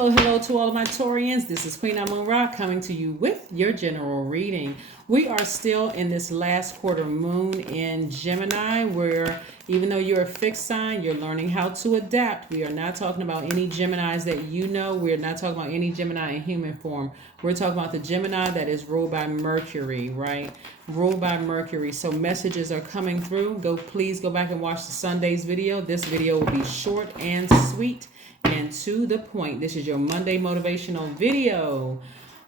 Hello to all of my Taurians. This is Queen Amun Ra coming to you with your general reading. We are still in this last quarter moon in Gemini, where even though you're a fixed sign, you're learning how to adapt. We are not talking about any Geminis that you know. We're not talking about any Gemini in human form. We're talking about the Gemini that is ruled by Mercury, right? Ruled by Mercury. So messages are coming through. Please go back and watch the Sunday's video. This video will be short and sweet and to the point. This is your Monday motivational video.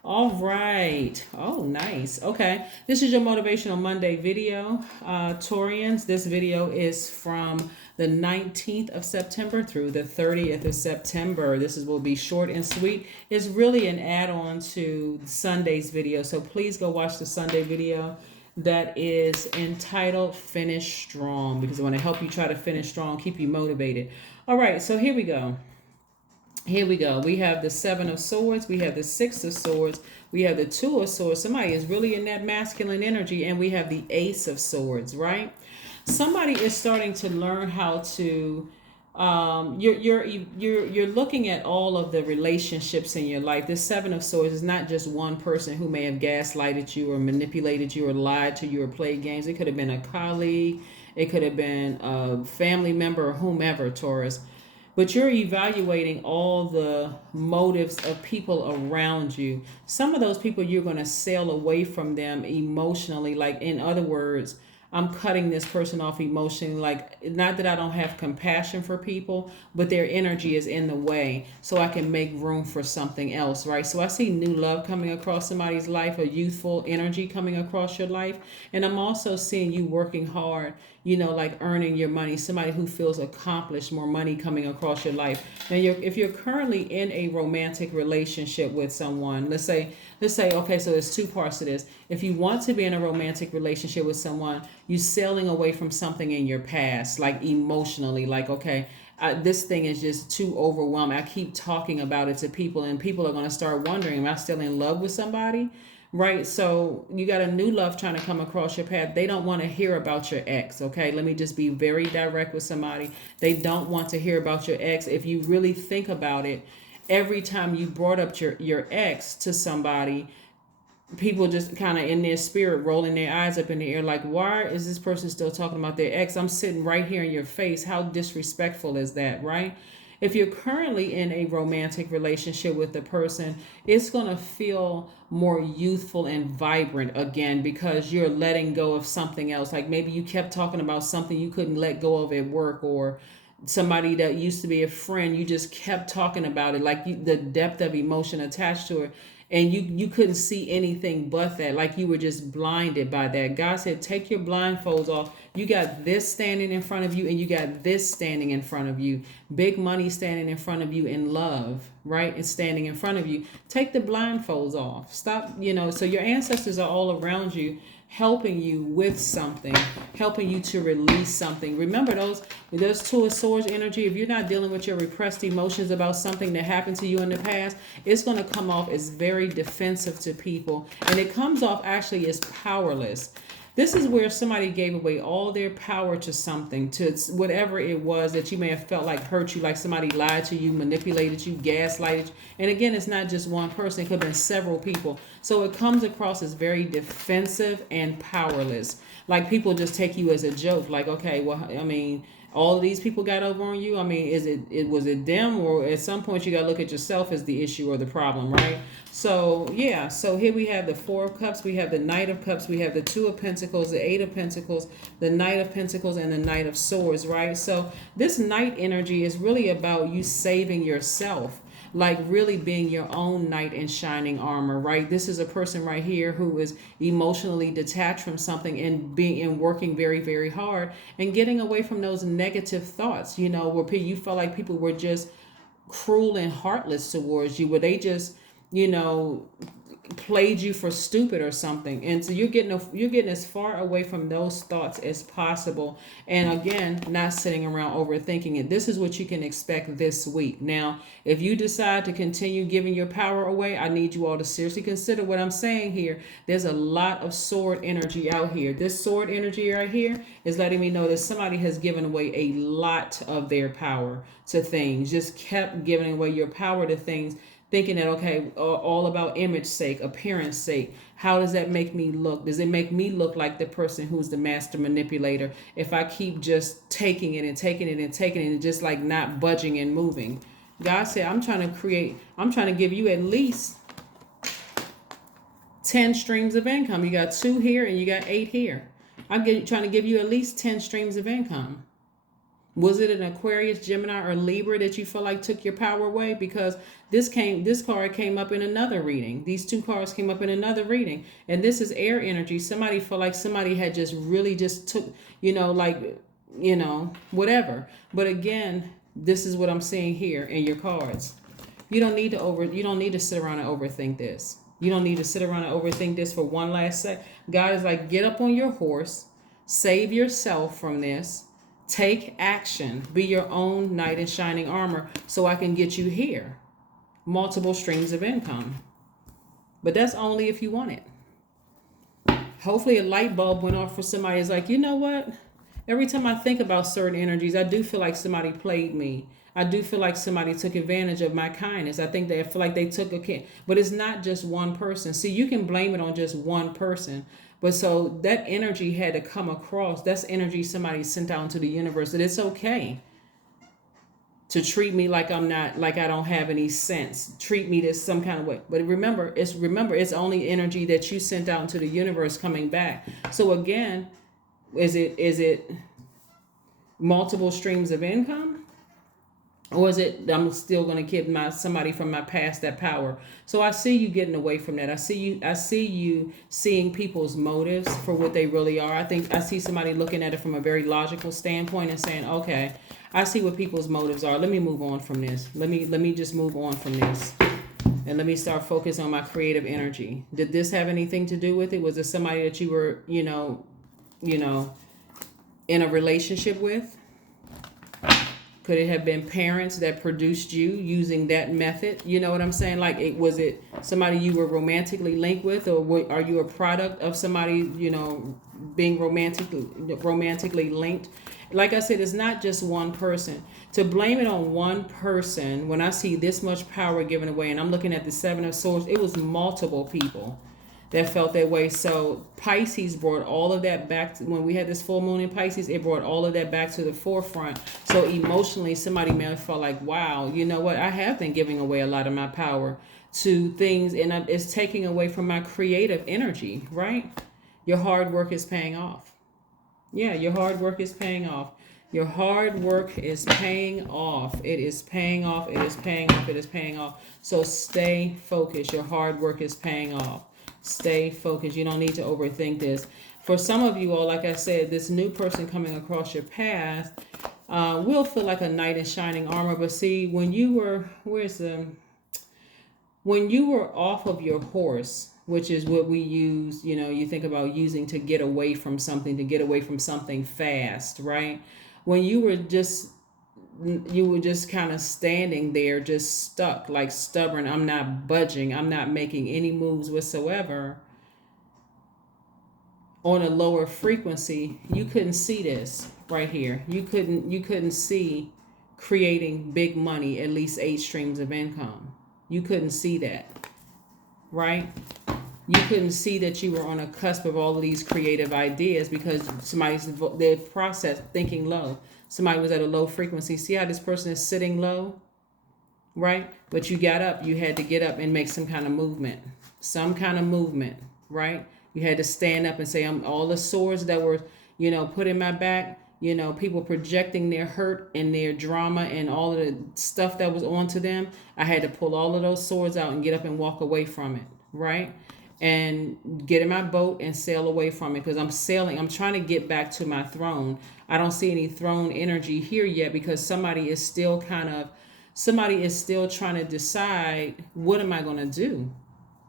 All right. Oh, nice. Okay. This is your motivational Monday video. Taurians, this video is from the 19th of September through the 30th of September. Will be short and sweet. It's really an add-on to Sunday's video. So please go watch the Sunday video that is entitled Finish Strong, because I want to help you try to finish strong, keep you motivated. All right. So here we go. We have the Seven of Swords. We have the Six of Swords. We have the Two of Swords. Somebody is really in that masculine energy. And we have the Ace of Swords, right? Somebody is starting to learn how to, you're looking at all of the relationships in your life. The Seven of Swords is not just one person who may have gaslighted you or manipulated you or lied to you or played games. It could have been a colleague. It could have been a family member or whomever, Taurus. But you're evaluating all the motives of people around you. Some of those people, you're going to sail away from them emotionally. Like, in other words, I'm cutting this person off emotionally. Like, not that I don't have compassion for people, but their energy is in the way so I can make room for something else, right? So I see new love coming across somebody's life, a youthful energy coming across your life. And I'm also seeing you working hard, like earning your money, somebody who feels accomplished, more money coming across your life. Now, if you're currently in a romantic relationship with someone, let's say, okay, so there's two parts to this. If you want to be in a romantic relationship with someone, you're sailing away from something in your past, like emotionally, like, okay, this thing is just too overwhelming. I keep talking about it to people, and people are going to start wondering, am I still in love with somebody? Right? So you got a new love trying to come across your path. They don't want to hear about your ex, okay? Let me just be very direct with somebody. They don't want to hear about your ex. If you really think about it, every time you brought up your ex to somebody, people just kind of in their spirit rolling their eyes up in the air like, why is this person still talking about their ex? I'm sitting right here in your face. How disrespectful is that, right? If you're currently in a romantic relationship with the person, it's going to feel more youthful and vibrant again because you're letting go of something else. Like maybe you kept talking about something you couldn't let go of at work, or somebody that used to be a friend, you just kept talking about it, like the depth of emotion attached to it, and you couldn't see anything but that, like you were just blinded by that. God said, take your blindfolds off. You got this standing in front of you, and you got this standing in front of you. Big money standing in front of you in love, right? And standing in front of you. Take the blindfolds off. Stop, so your ancestors are all around you, helping you with something, helping you to release something. Remember those Two of Swords energy. If you're not dealing with your repressed emotions about something that happened to you in the past, it's going to come off as very defensive to people, and it comes off actually as powerless. This is where somebody gave away all their power to something, to whatever it was that you may have felt like hurt you, like somebody lied to you, manipulated you, gaslighted you. And again, it's not just one person. It could have been several people. So it comes across as very defensive and powerless. Like people just take you as a joke. Like, okay, well, I mean, all of these people got over on you. I mean, was it them, or at some point you got to look at yourself as the issue or the problem, right? So yeah, so here we have the Four of Cups, we have the Knight of Cups, we have the Two of Pentacles, the Eight of Pentacles, the Knight of Pentacles, and the Knight of Swords, right? So this Knight energy is really about you saving yourself, like really being your own knight in shining armor, right? This is a person right here who is emotionally detached from something and working very, very hard and getting away from those negative thoughts, where you felt like people were just cruel and heartless towards you, where they just, played you for stupid or something. And so you're getting as far away from those thoughts as possible. And again, not sitting around overthinking it. This is what you can expect this week. Now, if you decide to continue giving your power away, I need you all to seriously consider what I'm saying here. There's a lot of sword energy out here. This sword energy right here is letting me know that somebody has given away a lot of their power to things. Just kept giving away your power to things, thinking that, okay, all about image sake, appearance sake. How does that make me look? Does it make me look like the person who's the master manipulator if I keep just taking it and taking it and taking it and just like not budging and moving? God said, I'm trying to give you at least 10 streams of income. You got 2 here and you got 8 here. Trying to give you at least 10 streams of income. Was it an Aquarius, Gemini, or Libra that you feel like took your power away? Because this card came up in another reading. These 2 cards came up in another reading. And this is air energy. Somebody felt like somebody had just really just took, whatever. But again, this is what I'm seeing here in your cards. You don't need to sit around and overthink this. You don't need to sit around and overthink this for one last sec. God is like, get up on your horse, save yourself from this. Take action. Be your own knight in shining armor so I can get you here. Multiple streams of income. But that's only if you want it. Hopefully a light bulb went off for somebody. It's like, you know what? Every time I think about certain energies, I do feel like somebody played me. I do feel like somebody took advantage of my kindness. I feel like they took but it's not just one person. See, you can blame it on just one person. But so that energy had to come across. That's energy somebody sent out into the universe, that it's okay to treat me like I'm not, like I don't have any sense. Treat me this some kind of way. But remember, it's only energy that you sent out into the universe coming back. So again, is it multiple streams of income? Or is it I'm still going to give somebody from my past that power? So I see you getting away from that. I see you seeing people's motives for what they really are. I see somebody looking at it from a very logical standpoint and saying, okay, I see what people's motives are. Let me move on from this. Let me just move on from this. And let me start focus on my creative energy. Did this have anything to do with it? Was it somebody that you were, in a relationship with? Could it have been parents that produced you using that method? You know what I'm saying? Like, was it somebody you were romantically linked with, or are you a product of somebody, being romantically linked? Like I said, it's not just one person. To blame it on one person, when I see this much power given away, and I'm looking at the 7 of Swords, it was multiple people that felt that way. So Pisces brought all of that back when we had this full moon in Pisces. It brought all of that back to the forefront. So emotionally, somebody may have felt like, wow, you know what? I have been giving away a lot of my power to things, and it's taking away from my creative energy, right? Your hard work is paying off. Yeah, your hard work is paying off. Your hard work is paying off. It is paying off. It is paying off. It is paying off. So stay focused. Your hard work is paying off. Stay focused. You don't need to overthink this. For some of you all, like I said, this new person coming across your path will feel like a knight in shining armor. But see, when you were off of your horse, which is what we use, you think about using to get away from something fast, right? When you were just kind of standing there, just stuck, like stubborn. I'm not budging. I'm not making any moves whatsoever. On a lower frequency, you couldn't see this right here. You couldn't see creating big money, at least 8 streams of income. You couldn't see that, right? You couldn't see that you were on a cusp of all of these creative ideas because their process thinking low. Somebody was at a low frequency. See how this person is sitting low, right? But you got up. You had to get up and make some kind of movement, right? You had to stand up and say, I'm all the swords that were, put in my back, people projecting their hurt and their drama and all of the stuff that was onto them. I had to pull all of those swords out and get up and walk away from it, right? And get in my boat and sail away from it because I'm trying to get back to my throne. I don't see any throne energy here yet because somebody is still trying to decide, what am I going to do?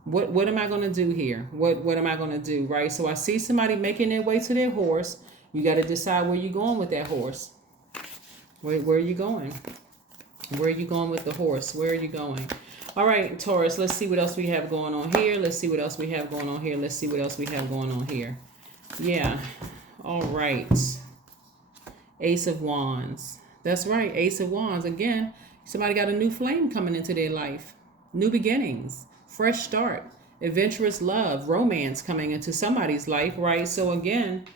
What am I going to do here? What am I going to do, right? So I see somebody making their way to their horse. You got to decide where you're going with that horse. Where are you going? Where are you going with the horse? Where are you going? All right, Taurus, let's see what else we have going on here. Let's see what else we have going on here. Let's see what else we have going on here. Yeah. All right. Ace of Wands. That's right. Ace of Wands. Again, somebody got a new flame coming into their life. New beginnings. Fresh start. Adventurous love. Romance coming into somebody's life, right? So again,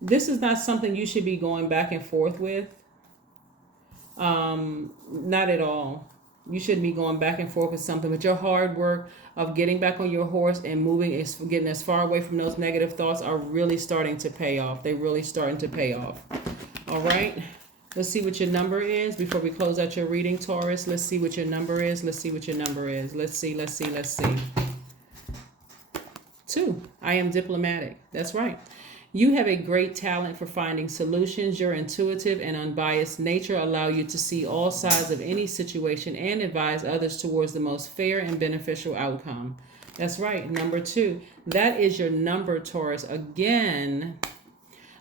this is not something you should be going back and forth with. Not at all. You shouldn't be going back and forth with something, but your hard work of getting back on your horse and getting as far away from those negative thoughts are really starting to pay off. They're really starting to pay off. All right. Let's see what your number is before we close out your reading, Taurus. Let's see what your number is. Let's see what your number is. Let's see. 2. I am diplomatic. That's right. You have a great talent for finding solutions. Your intuitive and unbiased nature allow you to see all sides of any situation and advise others towards the most fair and beneficial outcome. That's right. Number 2. That is your number, Taurus. Again,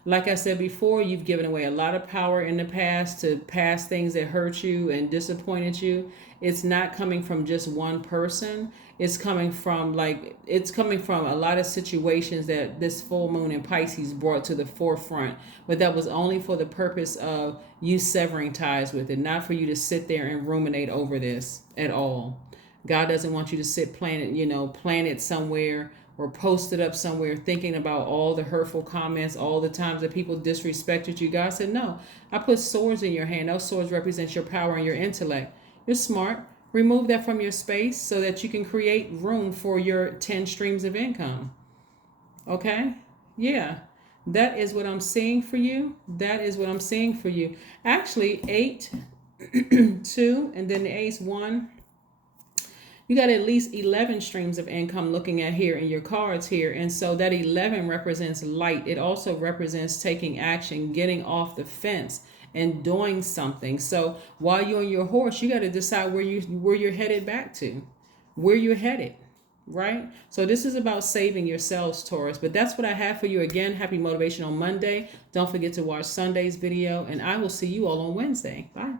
like I said before, you've given away a lot of power in the past to past things that hurt you and disappointed you. It's not coming from just one person. It's coming from a lot of situations that this full moon in Pisces brought to the forefront. But that was only for the purpose of you severing ties with it, not for you to sit there and ruminate over this at all. God doesn't want you to sit plant it somewhere or post it up somewhere thinking about all the hurtful comments, all the times that people disrespected you. God said, no, I put swords in your hand. Those swords represent your power and your intellect. You're smart. Remove that from your space so that you can create room for your 10 streams of income. Okay? Yeah. That is what I'm seeing for you. That is what I'm seeing for you. Actually, 8, 2, and then the ace 1. You got at least 11 streams of income looking at here in your cards here. And so that 11 represents light. It also represents taking action, getting off the fence and doing something. So while you're on your horse, you got to decide where you're headed back to, where you're headed, right? So this is about saving yourselves, Taurus. But that's what I have for you. Again, happy Motivational Monday. Don't forget to watch Sunday's video, and I will see you all on Wednesday. Bye.